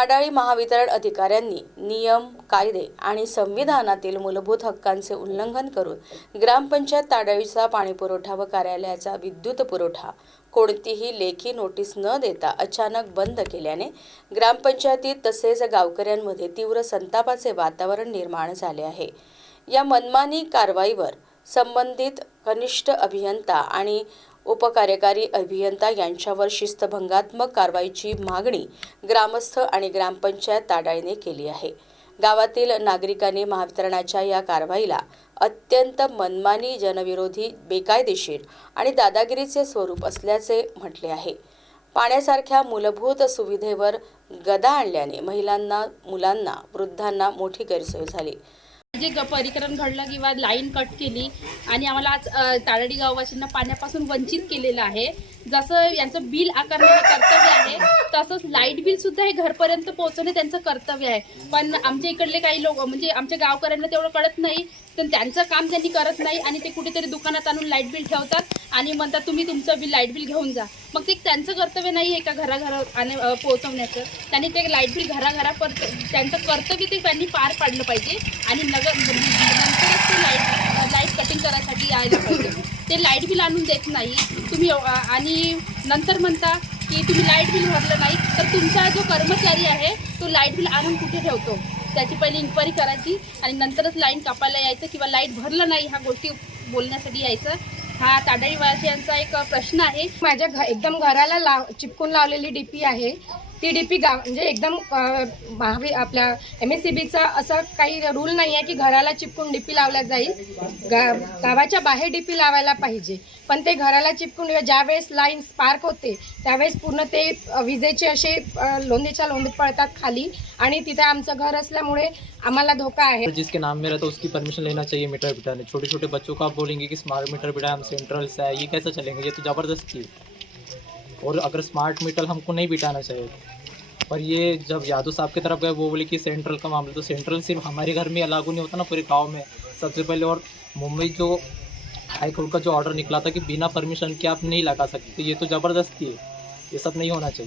ताडाळी महावितरण अधिकाऱ्यांनी नियम कायदे आणि संविधानातील मूलभूत हक्कांचे उल्लंघन करून ग्रामपंचायत ताडाळीचा पाणीपुरवठा व कार्यालयाचा विद्युत पुरवठा कोणतीही लेखी नोटीस न देता अचानक बंद केल्याने ग्रामपंचायतीत तसेच गावकऱ्यांमध्ये तीव्र संतापाचे वातावरण निर्माण झाले आहे. या मनमानी कारवाईवर संबंधित कनिष्ठ अभियंता आणि उपकार्यकारी अभियंता यांच्यावर शिस्तभंगात्मक कारवाईची मागणी ग्रामस्थ आणि ग्रामपंचायत ताडाळीने केली आहे. गावातील नागरिकांनी महावितरणाच्या या कारवाईला अत्यंत मनमानी जनविरोधी बेकायदेशीर आणि दादागिरीचे स्वरूप असल्याचे म्हटले आहे. पाण्यासारख्या मूलभूत सुविधेवर गदा आणल्याने महिलांना मुलांना वृद्धांना मोठी गैरसोय झाली. जे ग परिकरण घडलं किंवा लाईन कट केली आणि आम्हाला आज तारडी गाववासींना पाण्यापासून वंचित केलेलं आहे. जसं यांचं बिल आकारणं कर्तव्य आहे तसंच लाइट बिल सुद्धा हे घरपर्यंत पोहोचवणे त्यांचं कर्तव्य आहे. पण आमच्या इकडले काही लोक म्हणजे आमच्या गावकऱ्यांना तेवढं कळत नाही. तर त्यांचं काम त्यांनी करत नाही आणि ते कुठेतरी दुकानात आणून लाइट बिल ठेवतात आणि म्हणतात तुम्ही तुमचं बिल लाइट बिल घेऊन जा. मग ते त्यांचं कर्तव्य नाही आहे का घराघरा आणि पोहोचवण्याचं. त्यांनी ते लाइट बिल घराघरा पर त्यांचं कर्तव्य ते त्यांनी पार पाडलं पाहिजे आणि नगर नंतरच ते लाइट लाइट कटिंग करायसाठी यायला पाहिजे. ते लाइट बिल आणून देत नाही. तुम्ही आणि नंतर म्हणता की तुम्ही लाइट बिल भरलं नाही तर तुमचा जो कर्मचारी आहे तो लाइट बिल आणून कुठे ठेवतो? त्याची पहिली इन्क्वायरी करायची आणि नंतरच लाईन कापायला यायचं किंवा लाइट भरलं नाही ह्या गोष्टी बोलण्यासाठी यायचं. हा ताडाळीवासियांचा एक प्रश्न आहे. माझ्या घ एकदम घराला लाव चिपकून लावलेली डीपी आहे. ती डीपी गाव म्हणजे एकदम महावी आपल्या एम एस सी बीचा असं काही रूल नाही आहे की घराला चिपकून डी पी लावल्या जाईल. गा गावाच्या बाहेर डी पी लावायला पाहिजे. पण ते घराला चिपकून ज्यावेळेस लाईन स्पार्क होते त्यावेळेस पूर्ण ते विजेचे असे अ, लोंदेच्या लोंदेत खाली आणि तिथे आमचं घर असल्यामुळे आम्हाला धोका आहे. जिसके नाम में रहता उसकी परमिशन लेना चाहिए मीटर बिठाने। छोटे छोटे बच्चों को आप बोलेंगे कि स्मार्ट मीटर बिठाए हम सेंट्रल से है ये कैसे चलेंगे? ये तो ज़बरदस्ती है। और अगर स्मार्ट मीटर हमको नहीं बिठाना चाहिए पर ये जब यादव साहब की तरफ़ गए, वो बोले कि सेंट्रल का मामला तो सेंट्रल सिर्फ़ हमारे घर में लागू नहीं होता ना, पूरे गाँव में। सबसे पहले और मुंबई जो हाई कोर्ट का जो ऑर्डर निकला था कि बिना परमिशन के आप नहीं लगा सकते ये तो ज़बरदस्ती है। ये सब नहीं होना चाहिए।